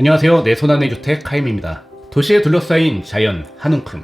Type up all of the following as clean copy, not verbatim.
안녕하세요. 내 손안의 주택 카임입니다. 도시에 둘러싸인 자연 한움큼.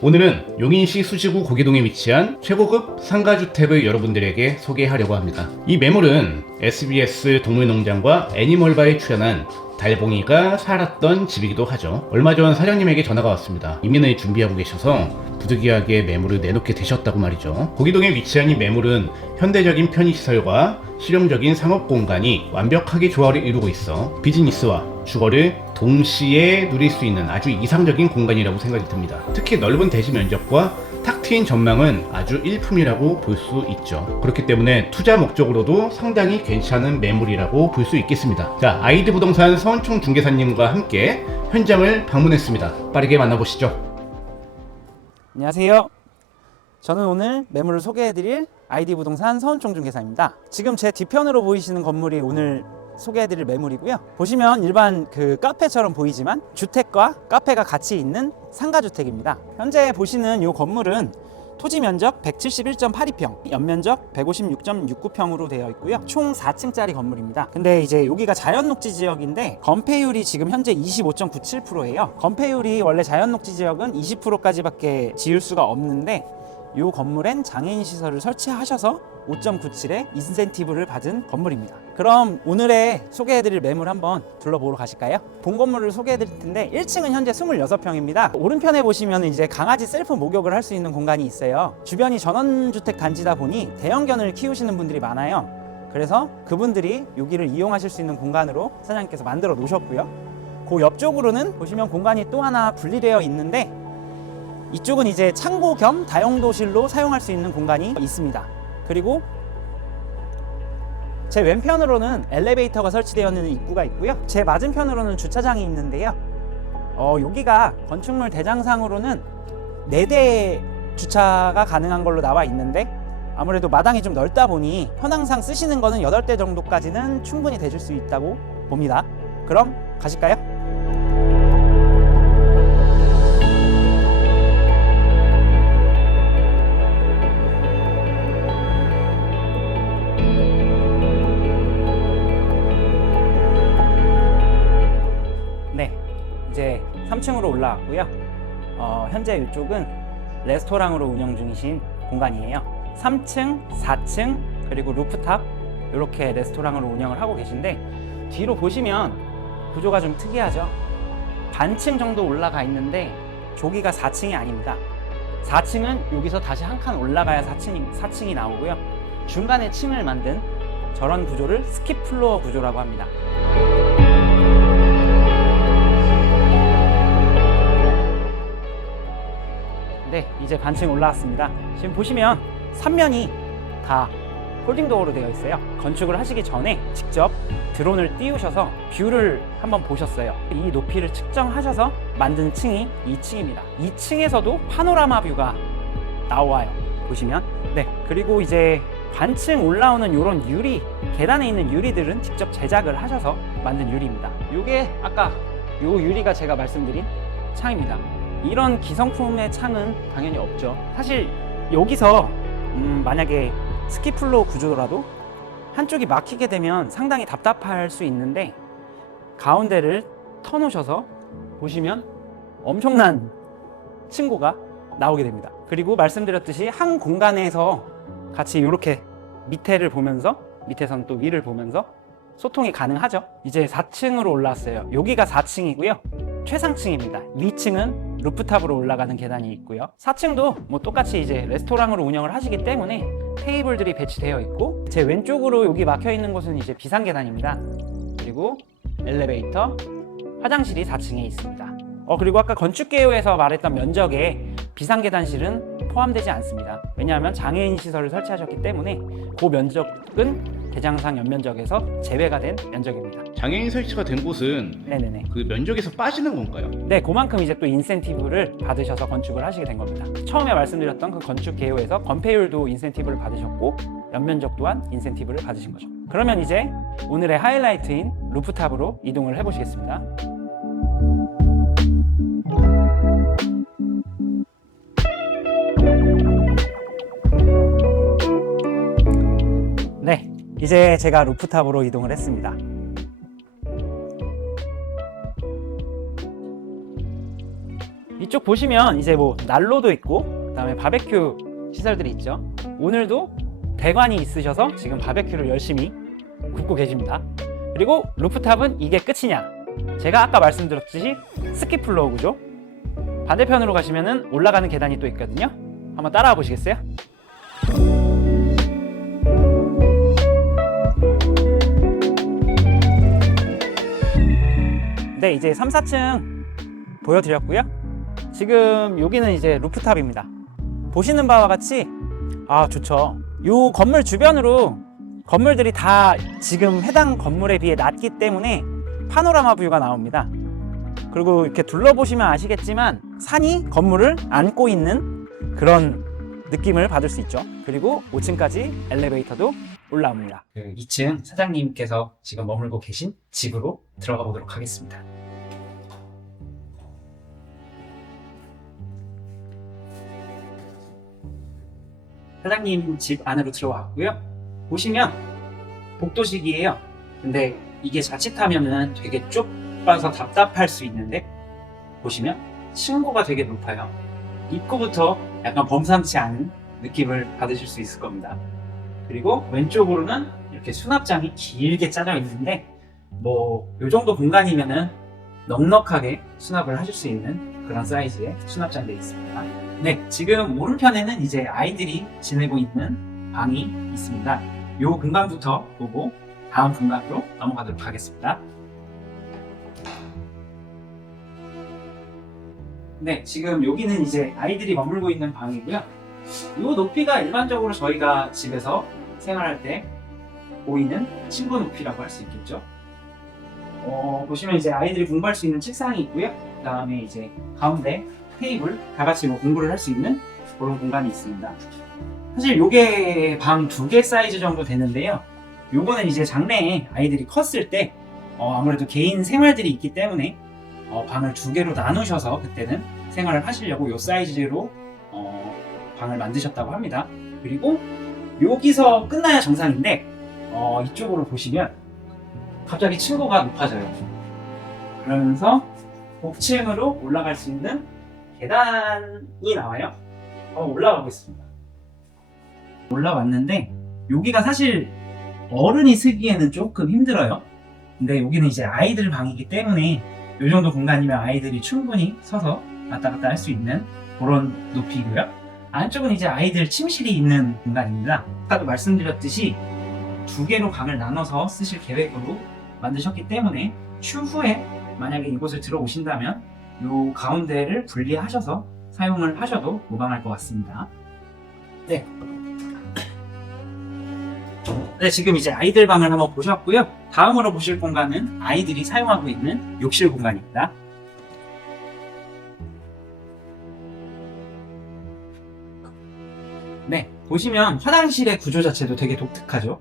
오늘은 용인시 수지구 고기동에 위치한 최고급 상가주택을 여러분들에게 소개하려고 합니다. 이 매물은 SBS 동물농장과 애니멀바에 출연한 달봉이가 살았던 집이기도 하죠. 얼마 전 사장님에게 전화가 왔습니다. 이민을 준비하고 계셔서 부득이하게 매물을 내놓게 되셨다고 말이죠. 고기동에 위치한 이 매물은 현대적인 편의시설과 실용적인 상업공간이 완벽하게 조화를 이루고 있어 비즈니스와 주거를 동시에 누릴 수 있는 아주 이상적인 공간이라고 생각이 듭니다. 특히 넓은 대지 면적과 탁 트인 전망은 아주 일품이라고 볼 수 있죠. 그렇기 때문에 투자 목적으로도 상당히 괜찮은 매물이라고 볼 수 있겠습니다. 자, 아이드 부동산 서원총 중개사님과 함께 현장을 방문했습니다. 빠르게 만나보시죠. 안녕하세요. 저는 오늘 매물을 소개해드릴 아이디 부동산 서원총 중개사입니다. 지금 제 뒤편으로 보이시는 건물이 오늘 소개해드릴 매물이고요. 보시면 일반 카페처럼 보이지만 주택과 카페가 같이 있는 상가주택입니다. 현재 보시는 이 건물은 토지 면적 171.82평, 연면적 156.69평으로 되어 있고요. 총 4층짜리 건물입니다. 근데 이제 여기가 자연녹지 지역인데 건폐율이 지금 현재 25.97%예요. 건폐율이 원래 자연녹지 지역은 20%까지밖에 지을 수가 없는데 이 건물엔 장애인 시설을 설치하셔서 5.97의 인센티브를 받은 건물입니다. 그럼 오늘의 소개해드릴 매물 한번 둘러보러 가실까요? 본 건물을 소개해드릴 텐데 1층은 현재 26평입니다. 오른편에 보시면 이제 강아지 셀프 목욕을 할 수 있는 공간이 있어요. 주변이 전원주택 단지다 보니 대형견을 키우시는 분들이 많아요. 그래서 그분들이 여기를 이용하실 수 있는 공간으로 사장님께서 만들어 놓으셨고요. 그 옆쪽으로는 보시면 공간이 또 하나 분리되어 있는데 이쪽은 이제 창고 겸 다용도실로 사용할 수 있는 공간이 있습니다. 그리고 제 왼편으로는 엘리베이터가 설치되어 있는 입구가 있고요. 제 맞은편으로는 주차장이 있는데요. 여기가 건축물 대장상으로는 4대 주차가 가능한 걸로 나와 있는데 아무래도 마당이 좀 넓다 보니 현황상 쓰시는 거는 8대 정도까지는 충분히 되실 수 있다고 봅니다. 그럼 가실까요? 이제 3층으로 올라왔고요. 현재 이쪽은 레스토랑으로 운영 중이신 공간이에요. 3층, 4층, 그리고 루프탑 이렇게 레스토랑으로 운영을 하고 계신데 뒤로 보시면 구조가 좀 특이하죠. 반층 정도 올라가 있는데 저기가 4층이 아닙니다. 4층은 여기서 다시 한 칸 올라가야 4층이 나오고요. 중간에 층을 만든 저런 구조를 스킵 플로어 구조라고 합니다. 네, 이제 반층 올라왔습니다. 지금 보시면 3면이 다 폴딩도어로 되어 있어요. 건축을 하시기 전에 직접 드론을 띄우셔서 뷰를 한번 보셨어요. 이 높이를 측정하셔서 만든 층이 2층입니다. 2층에서도 파노라마 뷰가 나와요. 보시면. 네, 그리고 이제 반층 올라오는 이런 유리, 계단에 있는 유리들은 직접 제작을 하셔서 만든 유리입니다. 이게 아까 요 유리가 제가 말씀드린 창입니다. 이런 기성품의 창은 당연히 없죠. 사실 여기서 만약에 스키플로어 구조라도 한쪽이 막히게 되면 상당히 답답할 수 있는데 가운데를 터놓으셔서 보시면 엄청난 층고가 나오게 됩니다. 그리고 말씀드렸듯이 한 공간에서 같이 이렇게 밑에를 보면서 밑에선 또 위를 보면서 소통이 가능하죠. 이제 4층으로 올라왔어요. 여기가 4층이고요. 최상층입니다. 위층은 루프탑으로 올라가는 계단이 있고요. 4층도 뭐 똑같이 이제 레스토랑으로 운영을 하시기 때문에 테이블들이 배치되어 있고 제 왼쪽으로 여기 막혀 있는 곳은 이제 비상 계단입니다. 그리고 엘리베이터, 화장실이 4층에 있습니다. 그리고 아까 건축개요에서 말했던 면적에 비상 계단실은 포함되지 않습니다. 왜냐하면 장애인 시설을 설치하셨기 때문에 그 면적은 대장상 연면적에서 제외가 된 면적입니다. 장애인 설치가 된 곳은 네네네. 그 면적에서 빠지는 건가요? 네, 그만큼 이제 또 인센티브를 받으셔서 건축을 하시게 된 겁니다. 처음에 말씀드렸던 그 건축 개요에서 건폐율도 인센티브를 받으셨고 연면적 또한 인센티브를 받으신 거죠. 그러면 이제 오늘의 하이라이트인 루프탑으로 이동을 해보시겠습니다. 네, 이제 제가 루프탑으로 이동을 했습니다. 이쪽 보시면 이제 뭐 난로도 있고 그다음에 바베큐 시설들이 있죠. 오늘도 배관이 있으셔서 지금 바베큐를 열심히 굽고 계십니다. 그리고 루프탑은 이게 끝이냐? 제가 아까 말씀드렸듯이 스키플로어 구조. 반대편으로 가시면은 올라가는 계단이 또 있거든요. 한번 따라와 보시겠어요? 네, 이제 3, 4층 보여드렸고요. 지금 여기는 이제 루프탑입니다. 보시는 바와 같이 좋죠. 이 건물 주변으로 건물들이 다 지금 해당 건물에 비해 낮기 때문에 파노라마 뷰가 나옵니다. 그리고 이렇게 둘러보시면 아시겠지만 산이 건물을 안고 있는 그런 느낌을 받을 수 있죠. 그리고 5층까지 엘리베이터도 올라옵니다. 2층 사장님께서 지금 머물고 계신 집으로 들어가 보도록 하겠습니다. 사장님 집 안으로 들어왔고요. 보시면 복도식이에요. 근데 이게 자칫하면은 되게 좁아서 답답할 수 있는데 보시면 층고가 되게 높아요. 입구부터 약간 범상치 않은 느낌을 받으실 수 있을 겁니다. 그리고 왼쪽으로는 이렇게 수납장이 길게 짜져 있는데 뭐 요 정도 공간이면은 넉넉하게 수납을 하실 수 있는 그런 사이즈의 수납장들이 있습니다. 네, 지금 오른편에는 이제 아이들이 지내고 있는 방이 있습니다. 요 공간부터 보고 다음 공간으로 넘어가도록 하겠습니다. 네, 지금 여기는 이제 아이들이 머물고 있는 방이고요. 이 높이가 일반적으로 저희가 집에서 생활할 때 보이는 친구 높이라고 할 수 있겠죠. 보시면 이제 아이들이 공부할 수 있는 책상이 있고요. 그 다음에 이제 가운데 테이블, 다 같이 뭐 공부를 할 수 있는 그런 공간이 있습니다. 사실 요게 방 2개 사이즈 정도 되는데요. 요거는 이제 장래에 아이들이 컸을 때 아무래도 개인 생활들이 있기 때문에 방을 2개로 나누셔서 그때는 생활을 하시려고 요 사이즈로 방을 만드셨다고 합니다. 그리고 여기서 끝나야 정상인데 이쪽으로 보시면 갑자기 층고가 높아져요. 그러면서 복층으로 올라갈 수 있는 계단이 나와요. 올라가 보겠습니다. 올라왔는데 여기가 사실 어른이 쓰기에는 조금 힘들어요. 근데 여기는 이제 아이들 방이기 때문에 이 정도 공간이면 아이들이 충분히 서서 왔다 갔다 할 수 있는 그런 높이고요. 안쪽은 이제 아이들 침실이 있는 공간입니다. 아까도 말씀드렸듯이 2개로 방을 나눠서 쓰실 계획으로 만드셨기 때문에 추후에 만약에 이곳을 들어오신다면 이 가운데를 분리하셔서 사용을 하셔도 무방할 것 같습니다. 네, 지금 이제 아이들 방을 한번 보셨고요. 다음으로 보실 공간은 아이들이 사용하고 있는 욕실 공간입니다. 네, 보시면 화장실의 구조 자체도 되게 독특하죠.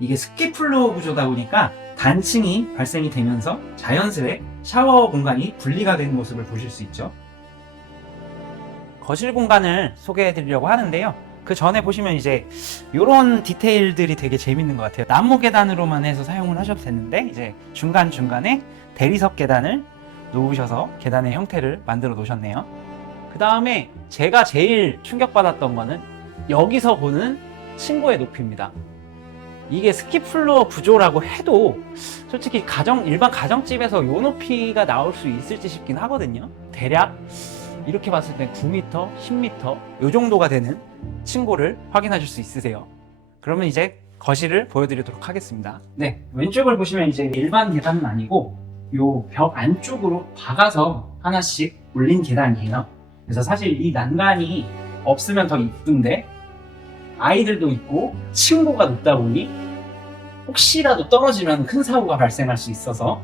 이게 스키플로어 구조다 보니까 단층이 발생이 되면서 자연스레 샤워 공간이 분리가 된 모습을 보실 수 있죠. 거실 공간을 소개해 드리려고 하는데요. 그 전에 보시면 이제 이런 디테일들이 되게 재밌는 것 같아요. 나무 계단으로만 해서 사용을 하셔도 되는데 이제 중간중간에 대리석 계단을 놓으셔서 계단의 형태를 만들어 놓으셨네요. 그 다음에 제가 제일 충격받았던 거는 여기서 보는 층고의 높이입니다. 이게 스키플로어 구조라고 해도 솔직히 일반 가정집에서 이 높이가 나올 수 있을지 싶긴 하거든요. 대략 이렇게 봤을 때 9m, 10m 이 정도가 되는 층고를 확인하실 수 있으세요. 그러면 이제 거실을 보여드리도록 하겠습니다. 네, 왼쪽을 보시면 이제 일반 계단은 아니고 이 벽 안쪽으로 박아서 하나씩 올린 계단이에요. 그래서 사실 이 난간이 없으면 더 이쁜데 아이들도 있고 층고가 높다 보니 혹시라도 떨어지면 큰 사고가 발생할 수 있어서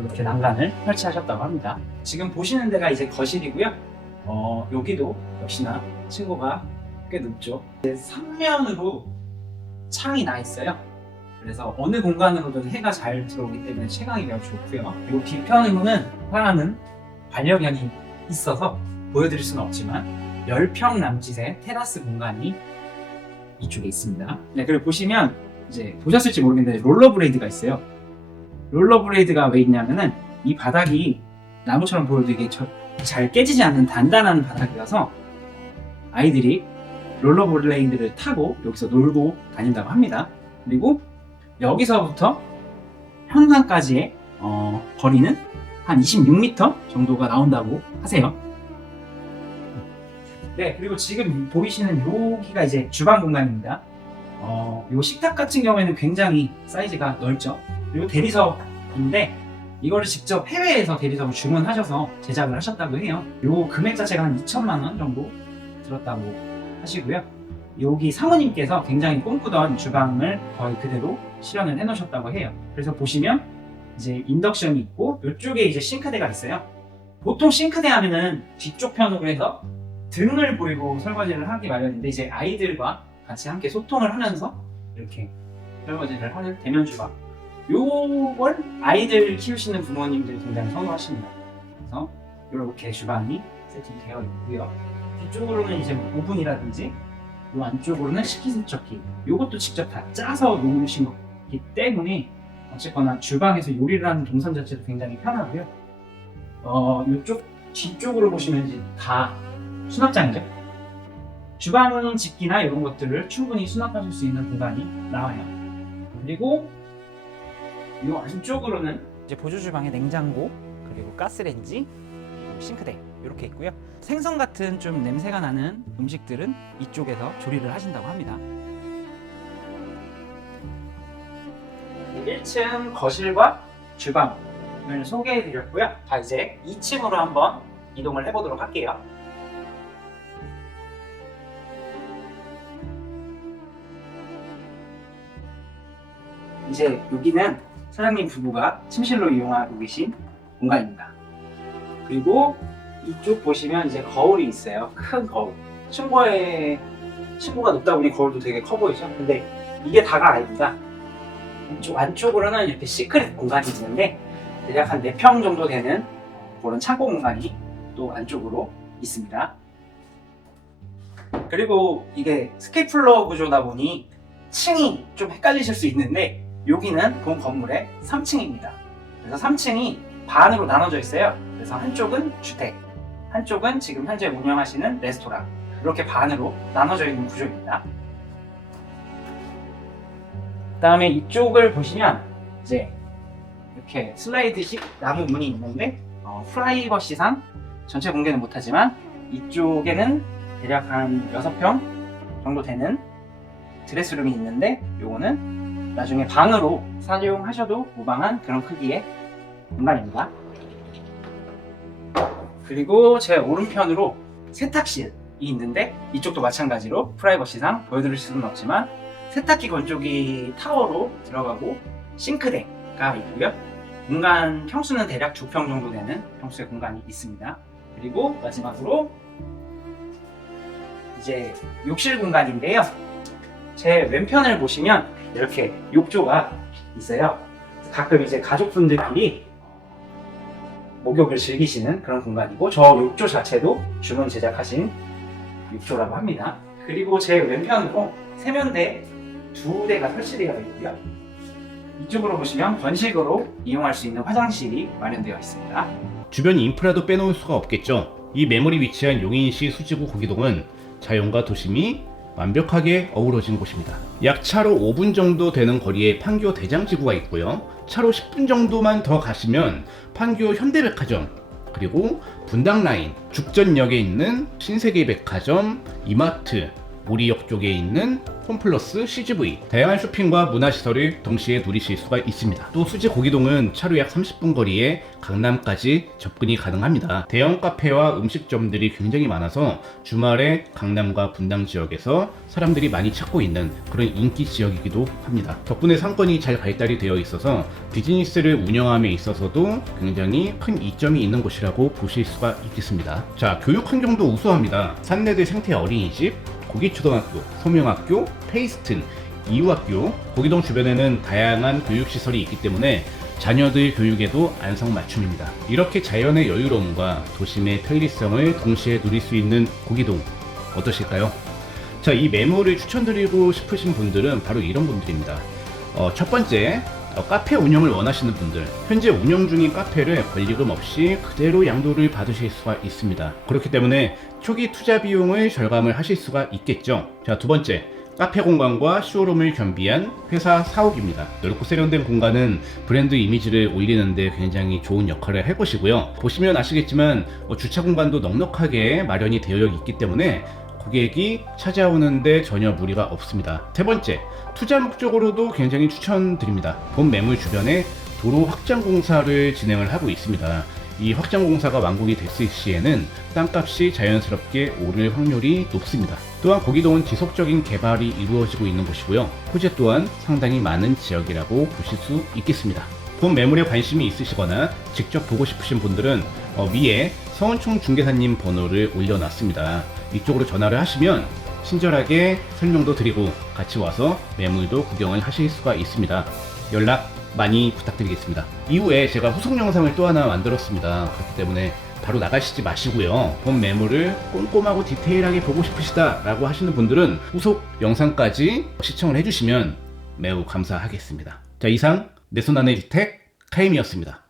이렇게 난간을 설치하셨다고 합니다. 지금 보시는 데가 이제 거실이고요. 여기도 역시나 층고가 꽤 높죠. 3면으로 창이 나 있어요. 그래서 어느 공간으로든 해가 잘 들어오기 때문에 채광이 매우 좋고요. 그리고 뒤편으로는 사람은 반려견이 있어서 보여드릴 수는 없지만 10평 남짓의 테라스 공간이 이쪽에 있습니다. 네, 그리고 보시면 이제 보셨을지 모르겠는데 롤러브레이드가 있어요. 롤러브레이드가 왜 있냐면은 이 바닥이 나무처럼 보여도 이게 잘 깨지지 않는 단단한 바닥이라서 아이들이 롤러블레이드를 타고 여기서 놀고 다닌다고 합니다. 그리고 여기서부터 현관까지의 거리는 한 26m 정도가 나온다고 하세요. 네, 그리고 지금 보이시는 여기가 이제 주방 공간입니다. 요 식탁 같은 경우에는 굉장히 사이즈가 넓죠. 그리고 대리석인데 이거를 직접 해외에서 대리석을 주문하셔서 제작을 하셨다고 해요. 요 금액 자체가 한 2천만 원 정도 들었다고 하시고요. 여기 사모님께서 굉장히 꿈꾸던 주방을 거의 그대로 실현을 해 놓으셨다고 해요. 그래서 보시면 이제 인덕션이 있고 이쪽에 이제 싱크대가 있어요. 보통 싱크대 하면은 뒤쪽 편으로 해서 등을 보이고 설거지를 하기 마련인데 이제 아이들과 같이 함께 소통을 하면서 이렇게 설거지를 하는 대면 주방. 요걸 아이들 키우시는 부모님들이 굉장히 선호하십니다. 그래서 이렇게 주방이 세팅되어 있고요. 뒤쪽으로는 이제 오븐이라든지 요 안쪽으로는 식기세척기. 요것도 직접 다 짜서 놓으신 거기 때문에 어쨌거나 주방에서 요리를 하는 동선 자체도 굉장히 편하고요. 요쪽 뒤쪽으로 보시면 이제 다 수납장이죠. 주방 집기나 이런 것들을 충분히 수납하실 수 있는 공간이 나와요. 그리고 이 안쪽으로는 이제 보조 주방에 냉장고, 그리고 가스레인지, 그리고 싱크대 이렇게 있고요. 생선 같은 좀 냄새가 나는 음식들은 이쪽에서 조리를 하신다고 합니다. 1층 거실과 주방을 소개해 드렸고요. 자, 이제 2층으로 한번 이동을 해보도록 할게요. 이제 여기는 사장님 부부가 침실로 이용하고 계신 공간입니다. 그리고 이쪽 보시면 이제 거울이 있어요. 큰 거울. 층고가 높다 보니 거울도 되게 커 보이죠? 근데 이게 다가 아닙니다. 이쪽 안쪽으로는 이렇게 시크릿 공간이 있는데 대략 한 4평 정도 되는 그런 창고 공간이 또 안쪽으로 있습니다. 그리고 이게 스케이플러 구조다 보니 층이 좀 헷갈리실 수 있는데 여기는 본 건물의 3층입니다. 그래서 3층이 반으로 나눠져 있어요. 그래서 한쪽은 주택, 한쪽은 지금 현재 운영하시는 레스토랑, 이렇게 반으로 나눠져 있는 구조입니다. 그 다음에 이쪽을 보시면 이제 이렇게 슬라이드식 나무 문이 있는데 프라이버시상 전체 공개는 못하지만 이쪽에는 대략 한 6평 정도 되는 드레스룸이 있는데 요거는 나중에 방으로 사용하셔도 무방한 그런 크기의 공간입니다. 그리고 제 오른편으로 세탁실이 있는데 이쪽도 마찬가지로 프라이버시상 보여드릴 수는 없지만 세탁기 건조기 타워로 들어가고 싱크대가 있고요. 공간 평수는 대략 2평 정도 되는 평수의 공간이 있습니다. 그리고 마지막으로 이제 욕실 공간인데요. 제 왼편을 보시면 이렇게 욕조가 있어요. 가끔 이제 가족분들끼리 목욕을 즐기시는 그런 공간이고 저 욕조 자체도 주문 제작하신 욕조라고 합니다. 그리고 제 왼편으로 세면대 2대가 설치되어 있고요. 이쪽으로 보시면 건식으로 이용할 수 있는 화장실이 마련되어 있습니다. 주변 인프라도 빼놓을 수가 없겠죠. 이 매물이 위치한 용인시 수지구 고기동은 자연과 도심이 완벽하게 어우러진 곳입니다. 약 차로 5분 정도 되는 거리에 판교 대장지구가 있고요. 차로 10분 정도만 더 가시면 판교 현대백화점, 그리고 분당라인, 죽전역에 있는 신세계백화점, 이마트, 모리역 쪽에 있는 홈플러스 CGV, 다양한 쇼핑과 문화시설을 동시에 누리실 수가 있습니다. 또 수지 고기동은 차로 약 30분 거리에 강남까지 접근이 가능합니다. 대형 카페와 음식점들이 굉장히 많아서 주말에 강남과 분당 지역에서 사람들이 많이 찾고 있는 그런 인기 지역이기도 합니다. 덕분에 상권이 잘 발달이 되어 있어서 비즈니스를 운영함에 있어서도 굉장히 큰 이점이 있는 곳이라고 보실 수가 있겠습니다. 자, 교육 환경도 우수합니다. 산내대 생태 어린이집, 고기초등학교, 소명학교, 페이스튼, 이유학교, 고기동 주변에는 다양한 교육시설이 있기 때문에 자녀들 교육에도 안성맞춤입니다. 이렇게 자연의 여유로움과 도심의 편리성을 동시에 누릴 수 있는 고기동 어떠실까요? 자, 이 매물을 추천드리고 싶으신 분들은 바로 이런 분들입니다. 첫 번째, 카페 운영을 원하시는 분들, 현재 운영 중인 카페를 권리금 없이 그대로 양도를 받으실 수가 있습니다. 그렇기 때문에 초기 투자 비용을 절감을 하실 수가 있겠죠. 자, 두 번째, 카페 공간과 쇼룸을 겸비한 회사 사옥입니다. 넓고 세련된 공간은 브랜드 이미지를 올리는데 굉장히 좋은 역할을 할 것이고요. 보시면 아시겠지만 주차 공간도 넉넉하게 마련이 되어 있기 때문에 고객이 찾아오는데 전혀 무리가 없습니다. 세 번째, 투자 목적으로도 굉장히 추천드립니다. 본 매물 주변에 도로 확장 공사를 진행을 하고 있습니다. 이 확장 공사가 완공이 됐을 시에는 땅값이 자연스럽게 오를 확률이 높습니다. 또한 고기동은 지속적인 개발이 이루어지고 있는 곳이고요. 호재 또한 상당히 많은 지역이라고 보실 수 있겠습니다. 본 매물에 관심이 있으시거나 직접 보고 싶으신 분들은 위에 서원총 중개사님 번호를 올려놨습니다. 이쪽으로 전화를 하시면 친절하게 설명도 드리고 같이 와서 매물도 구경을 하실 수가 있습니다. 연락 많이 부탁드리겠습니다. 이후에 제가 후속 영상을 또 하나 만들었습니다. 그렇기 때문에 바로 나가시지 마시고요. 본 매물을 꼼꼼하고 디테일하게 보고 싶으시다 라고 하시는 분들은 후속 영상까지 시청을 해주시면 매우 감사하겠습니다. 자, 이상 내 손 안의 주택 카임이었습니다.